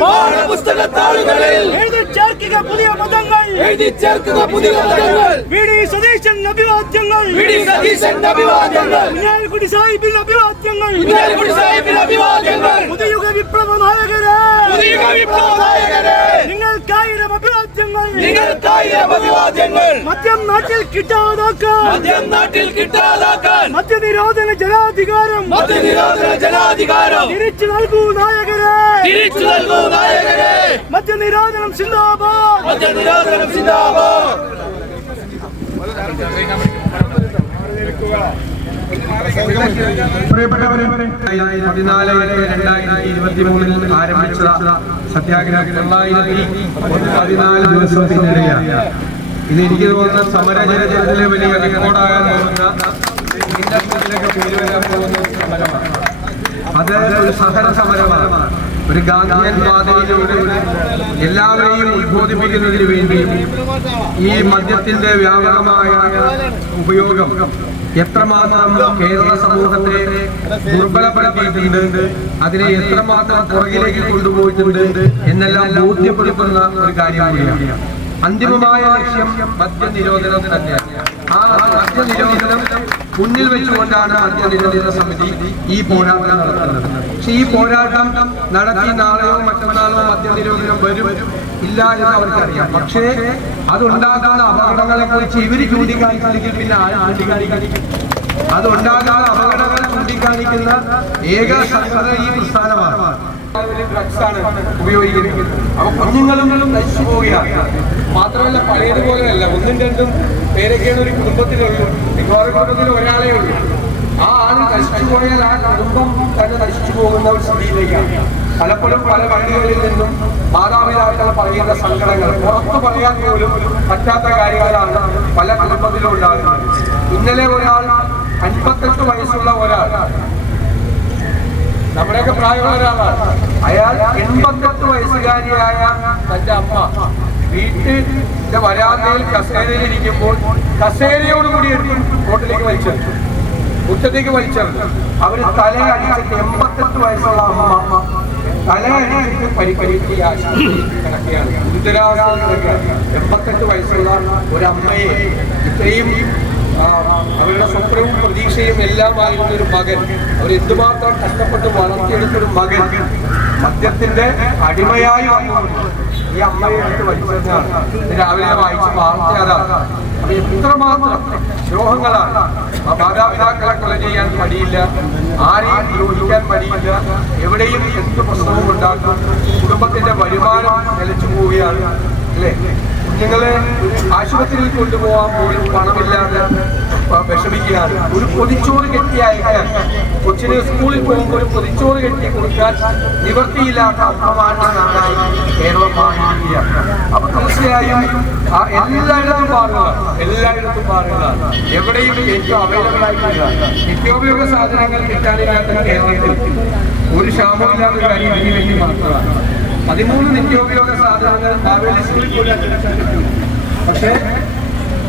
പാഠപുസ്തകത്താളുകളിൽ എഴുതി ചേർക്കുക പുതിയ പദങ്ങൾ വി.ഡി. സതീശന്റെ അഭിവാദ്യങ്ങൾ കുഞ്ഞാലിക്കുട്ടി സാഹിബിന്റെ അഭിവാദ്യങ്ങൾ പുതിയുഗ വിപ്ലവ നായകരെ നിങ്ങൾക്കായിരം അഭിവാദ്യങ്ങൾ മദ്യം നാട്ടിൽ കിട്ടാതാക്കാൻ മദ്യനിരോധന ജനാധികാരം തിരിച്ചു നൽകൂ നായകരെ മദ്യനിരോധനം സിന്ദാബാദ്. പ്രിയപ്പെട്ടവരെ, 14/2023 ആരംഭിച്ച സത്യാഗ്രഹം 914 ദിവസം പിന്നിടുകയാണ്. ഇത് എനിക്ക് തോന്നുന്ന സമരചരിത്രത്തിലെ വലിയ റെക്കോർഡാകാൻ പോകുന്ന ഇന്നത്തിലൊക്കെ പേര് വരാൻ പോകുന്ന സമരമാണ്. അത് ഒരു സഹന സമരമാണ്. ഒരു ഗാന്ധിയൻ പാതയിലൂടെ എല്ലാവരെയും ഉദ്ബോധിപ്പിക്കുന്നതിന് വേണ്ടി ഈ മദ്യത്തിന്റെ വ്യാപകമായ ഉപയോഗം എത്രമാത്രം കേരള സമൂഹത്തെ ദുർബലപ്പെടുത്തിയിട്ടുണ്ട്, അതിനെ എത്രമാത്രം പുറകിലേക്ക് കൊണ്ടുപോയിട്ടുണ്ട് എന്നെല്ലാം ബോധ്യപ്പെടുത്തുന്ന ഒരു കാര്യം കൂടിയാണ്. അന്തിമമായ ലക്ഷ്യം മദ്യനിരോധനം തന്നെയാണ്. ആ മദ്യനിരോധനം മുന്നിൽ വെച്ചുകൊണ്ടാണ് മദ്യനിരോധന സമിതി ഈ പോരാട്ടം നടത്തുന്നത്. പക്ഷെ ഈ പോരാട്ടം നടത്തി നാളെയോ മറ്റന്നാളോ മദ്യനിരോധനം വരും ഇല്ല എന്ന് അവർക്കറിയാം. പക്ഷേ അതുണ്ടാകുന്ന അപകടങ്ങളെ കുറിച്ച് ഇവര് ചൂണ്ടിക്കാണിക്കാണെങ്കിൽ പിന്നെ ആരും ചൂണ്ടിക്കാണിക്കും? അതുണ്ടാകുന്ന അപകടങ്ങൾ ചൂണ്ടിക്കാണിക്കുന്ന ഏക സംഘടന ഈ പ്രസ്ഥാനമാണ്. ഡ്രഗ്സാണ് ഉപയോഗിക്കുന്നത്. അപ്പൊ കുഞ്ഞുങ്ങളും നശിച്ചു പോവുകയാണ്. മാത്രമല്ല പഴയതുപോലെയല്ല, 1-2 പേരൊക്കെയാണ് ഒരു കുടുംബത്തിലുള്ളൂ. മിക്കവാറും കുടുംബത്തിൽ ഒരാളേ ഉള്ളൂ. ആ ആൾ നശിച്ചു പോയാൽ ആ കുടുംബം തന്നെ നശിച്ചു പോകുന്ന ഒരു സ്ഥിതിയിലേക്കാണ്. പലപ്പോഴും പല വഴികളിൽ നിന്നും മാതാപിതാക്കൾ പറയുന്ന സങ്കടങ്ങൾ പുറത്തു പറയാൻ പോലും പറ്റാത്ത കാര്യങ്ങളാണ് പല കുടുംബത്തിലും ഉണ്ടാകുന്നത്. ഇന്നലെ ഒരാൾ 58 വയസ്സുള്ള ഒരാൾ, നമ്മുടെയൊക്കെ പ്രായമുള്ള ഒരാളാണ്. അയാൾ 88 വയസ്സുകാരിയായ തന്റെ അമ്മ വീട്ടിന്റെ വരാന്തയിൽ കസേരയിൽ ഇരിക്കുമ്പോൾ കസേരയോടുകൂടി എടുത്ത് റോട്ടിലേക്ക് വലിച്ചെറിഞ്ഞു, മുറ്റത്തേക്ക് വലിച്ചെറിഞ്ഞു. അവര് തലയടിച്ചിട്ട് 88 വയസ്സുള്ള അമ്മ തലയടിച്ചിട്ട് പരിക്കേറ്റ് കിടക്കുകയാണ്. ഗുരുതരാവസ്ഥ. 88 വയസ്സുള്ള ഒരമ്മയെ ഇത്രയും അവരുടെ സ്വപ്നവും പ്രതീക്ഷയും എല്ലാമായിരുന്ന ഒരു മകൻ, അവർ എന്തുമാത്രം കഷ്ടപ്പെട്ട് വളർത്തിയെടുത്തൊരു മകൻ മദ്യത്തിന്റെ അടിമയായി വന്നുകൊണ്ട് ഈ അമ്മയെ എടുത്ത് വലിച്ചെറിഞ്ഞാണ്. രാവിലെ വായിച്ച് വാർത്ത അതാണ്. അപ്പൊ എത്രമാത്രം ദ്രോഹങ്ങളാണ്. മാതാപിതാക്കളെ കൊല ചെയ്യാൻ മടിയില്ല, ആരെയും ദ്രോഹിക്കാൻ മടിയില്ല, എവിടെയും എന്ത് പ്രശ്നവും ഉണ്ടാക്കും. കുടുംബത്തിന്റെ വരുമാനം നിലച്ചു പോവുകയാണ് അല്ലേ? കുഞ്ഞുങ്ങളെ ആശുപത്രിയിൽ കൊണ്ടുപോകാൻ പോലും പണമില്ലാതെ വിഷമിക്കുകയാണ്. ഒരു പൊതിച്ചോറ് കെട്ടി അയക്കാൻ, കൊച്ചിന് സ്കൂളിൽ പോകുമ്പോൾ ഒരു പൊതിച്ചോറ് കെട്ടി കൊടുക്കാൻ നിവൃത്തിയില്ലാത്ത അമ്മമാരുടെ നാടായി കേരളം മാറിയിരിക്കുകയാണ്. അപ്പൊ തീർച്ചയായും എല്ലായിടത്തും പാടുകളാണ്, എവിടെയും ഏറ്റവും അവൈലബിൾ ആയിട്ടില്ല. നിത്യോപയോഗ സാധനങ്ങൾ കിട്ടാനില്ലാത്ത കേരളത്തിൽ ഒരു ക്ഷാമമില്ലാത്ത കാര്യം ഇതിനു വേണ്ടി മാത്രമാണ്. 13 നിത്യോപയോഗ സാധനങ്ങൾ മാവേലി സ്കൂളിൽ പോലും അന്വേഷിക്കാൻ കിട്ടും. പക്ഷേ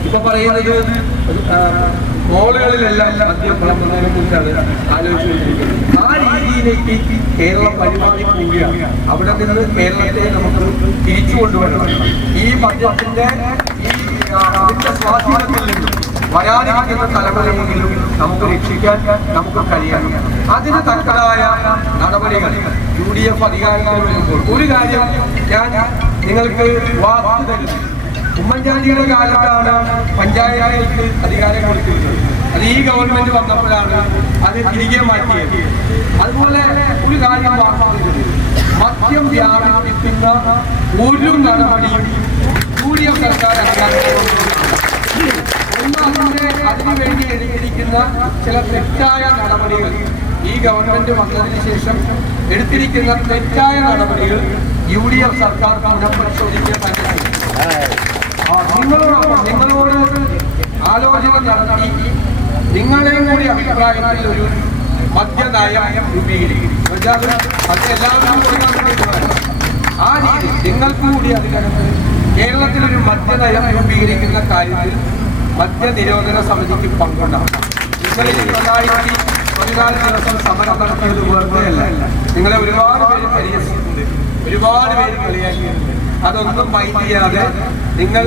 ഇപ്പൊ പറയുന്നത് മോളുകളിലെല്ലാം മദ്യം വിളമ്പുന്നതിനെ കുറിച്ചാണ് ആലോചിച്ചുകൊണ്ടിരിക്കുന്നത്. ആ രീതിയിലേക്ക് കേരളം പരിപാടി പോവുകയാണ്. അവിടെ നിന്ന് കേരളത്തെ നമുക്ക് തിരിച്ചു കൊണ്ടുവരണം. ഈ മദ്യത്തിന്റെ അതിന്റെ സ്വാധീനത്തിൽ നിന്നും വരാനിരിക്കുന്ന തലമുറയെങ്കിലും നമുക്ക് രക്ഷിക്കാൻ നമുക്ക് കഴിയണം. അതിന് തക്കതായ നടപടികൾ UDF അധികാരികൾ വരുമ്പോൾ ഒരു കാര്യം ഞാൻ നിങ്ങൾക്ക് വാക്ക് തരുന്നു. ഉമ്മൻചാണ്ടിയുടെ കാലത്താണ് പഞ്ചായത്തുകൾക്ക് അധികാരം കൊടുത്തിരുന്നത്. അത് ഈ ഗവൺമെന്റ് വന്നപ്പോഴാണ് അത് തിരികെ മാറ്റിയത്. അതുപോലെ ഒരു കാര്യം വാർത്തത്, മദ്യം വ്യാപിപ്പിക്കുന്ന ഒരു നടപടിയും UDF സർക്കാർ അതിനുവേണ്ടി എടുത്തിരിക്കുന്ന ചില തെറ്റായ നടപടികൾ, ഈ ഗവൺമെന്റ് വന്നതിന് ശേഷം എടുത്തിരിക്കുന്ന തെറ്റായ നടപടികൾ UDF സർക്കാർ പുനഃപരിശോധിക്കാൻ തന്നെ. നിങ്ങളോട് ആലോചന നടത്തി നിങ്ങളെയും കൂടി അഭിപ്രായത്തിൽ ഒരു മദ്യനയം രൂപീകരിക്കും. അത് എല്ലാവരും ആ രീതി നിങ്ങൾക്ക് കൂടി അതിനകത്ത് കേരളത്തിലൊരു മദ്യനയം രൂപീകരിക്കുന്ന കാര്യത്തിൽ മദ്യനിരോധന സമിതിക്ക് പങ്കുണ്ടാകും. നിങ്ങൾ 14 ദിവസം സമരം നടത്തിയത് വെറുതെയല്ല. നിങ്ങളെ ഒരുപാട് പേര് പരിഹസിച്ചിട്ടുണ്ട്, ഒരുപാട് പേര് കളിയാക്കിയിട്ടുണ്ട്. അതൊന്നും മൈൻഡ് ചെയ്യാതെ നിങ്ങൾ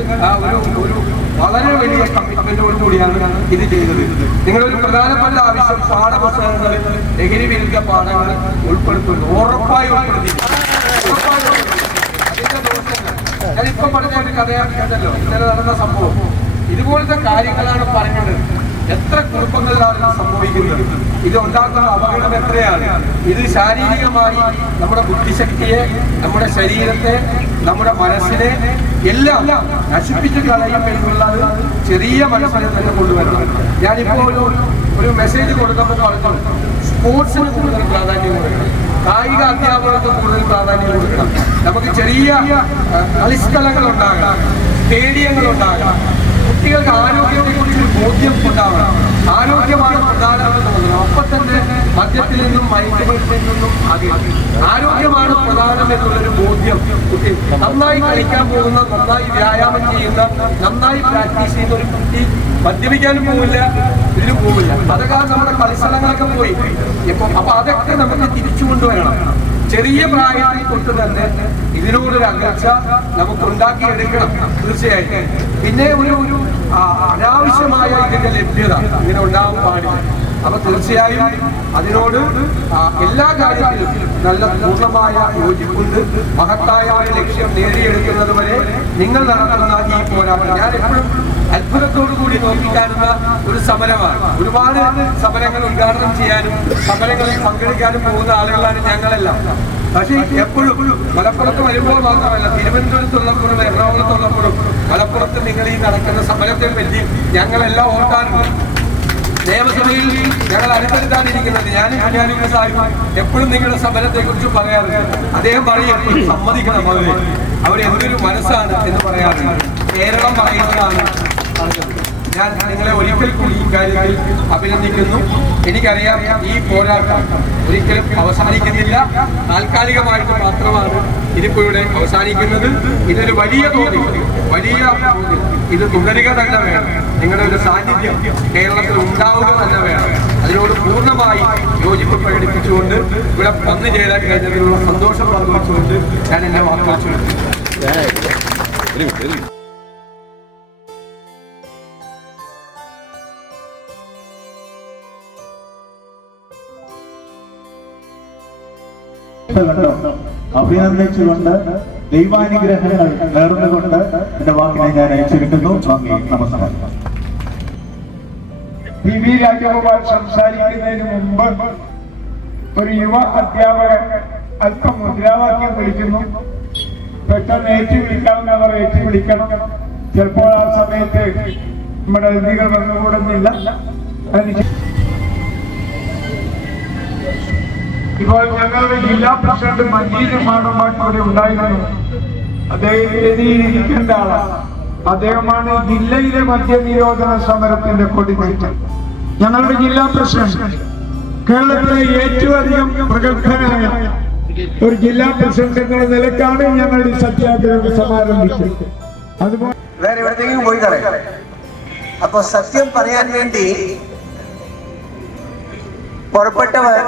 ഒരു വളരെ വലിയ കമ്മിറ്റ്മെന്റോട് കൂടിയാണ് ഇത് ചെയ്തത്. നിങ്ങളൊരു പ്രധാനപ്പെട്ട ആവശ്യം പാഠപുസ്തകങ്ങളിൽ ലഹരി വിരുദ്ധ പാഠങ്ങൾ ഉൾപ്പെടുത്തുന്നു. ഉറപ്പായി ഉൾപ്പെടുത്തി. അതിന്റെ ദോഷങ്ങൾ ഞാനിപ്പോ പറഞ്ഞ ഒരു കഥയാണല്ലോ ഇന്നലെ നടന്ന സംഭവം. ഇതുപോലത്തെ കാര്യങ്ങളാണ് പറഞ്ഞത്. എത്ര കുടുംബങ്ങളിലാണ് സംഭവിക്കുന്നത്. ഇത് ഉണ്ടാക്കുന്ന അപകടം എത്രയാണ്. ഇത് ശാരീരികമായി നമ്മുടെ ബുദ്ധിശക്തിയെ, നമ്മുടെ ശരീരത്തെ, നമ്മുടെ മനസ്സിനെ എല്ലാം നശിപ്പിച്ച് കളയും എന്നുള്ളത് ചെറിയ മനസ്സിനെ തന്നെ കൊണ്ടുവരണം. ഞാനിപ്പോൾ ഒരു മെസ്സേജ് കൊടുക്കുമ്പോൾ പറഞ്ഞു, സ്പോർട്സിന് കൂടുതൽ പ്രാധാന്യം കൊടുക്കണം, കായിക അധ്യാപകർക്ക് കൂടുതൽ പ്രാധാന്യം കൊടുക്കണം. നമുക്ക് ചെറിയ കളിസ്ഥലങ്ങൾ ഉണ്ടാകാം, സ്റ്റേഡിയങ്ങൾ ഉണ്ടാകാം. കുട്ടികൾക്ക് ആരോഗ്യത്തെക്കുറിച്ച് ബോധ്യം ഉണ്ടാവണം. ആരോഗ്യമാണ് പ്രധാനമെന്ന് തോന്നുന്നത്. അപ്പൊ തന്നെ മദ്യത്തിൽ നിന്നും മയക്കുമരുന്നിൽ നിന്നും ആരോഗ്യമാണ് പ്രധാനം എന്നുള്ളൊരു ബോധ്യം കുട്ടി നന്നായി കളിക്കാൻ പോകുന്ന, നന്നായി വ്യായാമം ചെയ്യുന്ന, നന്നായി പ്രാക്ടീസ് ചെയ്യുന്ന ഒരു കുട്ടി മദ്യപിക്കാനും പോവില്ല, ഇതിനും പോവില്ല. അതൊക്കെ നമ്മുടെ കളിസ്ഥലങ്ങളൊക്കെ പോയി അപ്പൊ അതൊക്കെ നമുക്ക് തിരിച്ചു കൊണ്ടുവരണം. ചെറിയ പ്രായത്തിൽ തൊട്ട് തന്നെ ഇതിനോടൊരു അകൽച്ച നമുക്ക് ഉണ്ടാക്കിയെടുക്കണം തീർച്ചയായിട്ടും. പിന്നെ ഒരു അനാവശ്യമായ ഇതിന്റെ ലഭ്യത ഇങ്ങനെ ഉണ്ടാവാൻ പാടില്ല. അപ്പൊ തീർച്ചയായും അതിനോട് എല്ലാ കാര്യത്തിലും നല്ല പൂർണ്ണമായ യോജിപ്പുണ്ട്. മഹത്തായ ഒരു ലക്ഷ്യം നേടിയെടുക്കുന്നത് വരെ നിങ്ങൾ നടത്തുന്ന ഈ പോരാട്ടം ഞാൻ എപ്പോഴും അത്ഭുതത്തോടു കൂടി നോക്കിക്കാണുന്ന ഒരു സമരമാണ്. ഒരുപാട് സമരങ്ങൾ ഉദ്ഘാടനം ചെയ്യാനും സമരങ്ങളിൽ പങ്കെടുക്കാനും പോകുന്ന ആളുകളാണ് ഞങ്ങളെല്ലാം. പക്ഷേ എപ്പോഴും മലപ്പുറത്ത് വരുമ്പോൾ മാത്രമല്ല, തിരുവനന്തപുരത്തുള്ളപ്പോഴും എറണാകുളത്തുള്ളപ്പോഴും മലപ്പുറത്ത് നിങ്ങൾ ഈ നടക്കുന്ന സമരത്തെ പറ്റി ഞങ്ങളെല്ലാം ഓർക്കാറുണ്ട്. നിയമസഭയിൽ ഞങ്ങൾ അനുസരിച്ചാണിരിക്കുന്നത്. ഞാനും സാഹിബ് എപ്പോഴും നിങ്ങളുടെ സമരത്തെ കുറിച്ച് പറയാറുണ്ട്. അദ്ദേഹം പറയും സമ്മതിക്കണം, അവരെന്തൊരു മനസ്സാണ് എന്ന് പറയാറുണ്ട്. കേരളം പറയുന്നതാണ്. ഞാൻ നിങ്ങളെ ഒരിക്കൽ കൂടി ഈ കാര്യത്തിൽ അഭിനന്ദിക്കുന്നു. എനിക്കറിയാം ഈ പോരാട്ടം ഒരിക്കലും അവസാനിക്കുന്നില്ല, താൽക്കാലികമായിട്ട് മാത്രമാണ് ഇതിപ്പോ ഇവിടെ അവസാനിക്കുന്നത്. ഇതൊരു വലിയ തോതിൽ ഇത് തുടരുക തന്നെ വേണം. നിങ്ങളുടെ ഒരു സാന്നിധ്യം കേരളത്തിൽ ഉണ്ടാവുക തന്നെ വേണം. അതിനോട് പൂർണ്ണമായി യോജിപ്പ് പ്രകടിപ്പിച്ചുകൊണ്ട് ഇവിടെ വന്നു ചേരാൻ കഴിഞ്ഞതിനുള്ള സന്തോഷം പങ്കുവച്ചുകൊണ്ട് ഞാൻ എന്റെ വാക്കുകൾ ചൊല്ലുന്നു. അഭിനന്ദിച്ചുകൊണ്ട് ദൈവാനുഗ്രഹങ്ങൾ നേർന്നുകൊണ്ട് എന്റെ വാക്കിനെ ഞാൻ ചുരുക്കുന്നു. നമസ്കാരം. PV രാജഗോപാൽ സംസാരിക്കുന്നതിന് മുമ്പ് ഒരു യുവ അധ്യാപകൻ അല്പം മുദ്രാവാക്യം വിളിക്കുന്നു. പെട്ടെന്ന് ഏറ്റുവിളിക്കാവുന്നവർ ഏറ്റുവിളിക്കണം. ചിലപ്പോൾ ആ സമയത്ത് നമ്മുടെ അതിഥികൾ വന്നുകൂടുന്നില്ല. ഇപ്പോൾ ഞങ്ങളുടെ ജില്ലാ പ്രസിഡന്റ് മജീദ് മാടമ്പാട്ട് ഇവിടെ ഉണ്ടായിരുന്നു. അദ്ദേഹം ഇരിക്കേണ്ട ആളാണ്. അദ്ദേഹമാണ് ജില്ലയിലെ മദ്യനിരോധന സമരത്തിന്റെ കൊടിമേറ്റം. ഞങ്ങളുടെ ജില്ലാ പ്രസിഡന്റ് കേരളത്തിലെ ഏറ്റവും അധികം പ്രഗത്ഭനായ ഒരു ജില്ലാ പ്രസിഡന്റ് എന്ന നിലക്കാണ് ഞങ്ങൾ ഈ സത്യാഗ്രഹം സമാരംഭിച്ചത്. അതുപോലെ വേറെ എവിടത്തേക്കും പോയി കളയാം. അപ്പൊ സത്യം പറയാൻ വേണ്ടി പുറപ്പെട്ടവർ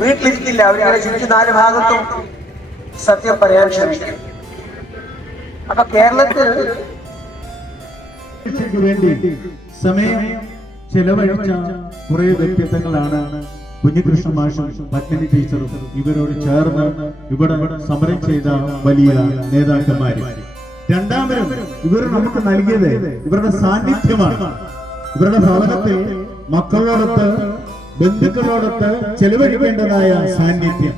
വീട്ടിലിരിക്കില്ല. അവരിങ്ങനെ ചുറ്റും 4 ഭാഗത്തും സത്യം പറയാൻ ശ്രമിക്കും. അപ്പൊ കേരളത്തിൽ വേണ്ടി സമയം ചെലവഴിച്ച കുറെ വ്യക്തിത്വങ്ങളാണ് കുഞ്ഞികൃഷ്ണ മാഷും പത്മിനി ടീച്ചറും ഇവരോട് ചേർന്ന് ഇവിടെ സമരം ചെയ്ത വലിയ നേതാക്കന്മാര്. രണ്ടാമതും ഇവർ നമുക്ക് നൽകിയത് ഇവരുടെ സാന്നിധ്യമാണ്. ഇവരുടെ ഭവനത്തിൽ മക്കളോടൊത്ത് ബന്ധുക്കളോടൊത്ത് ചെലവഴിക്കേണ്ടതായ സാന്നിധ്യം.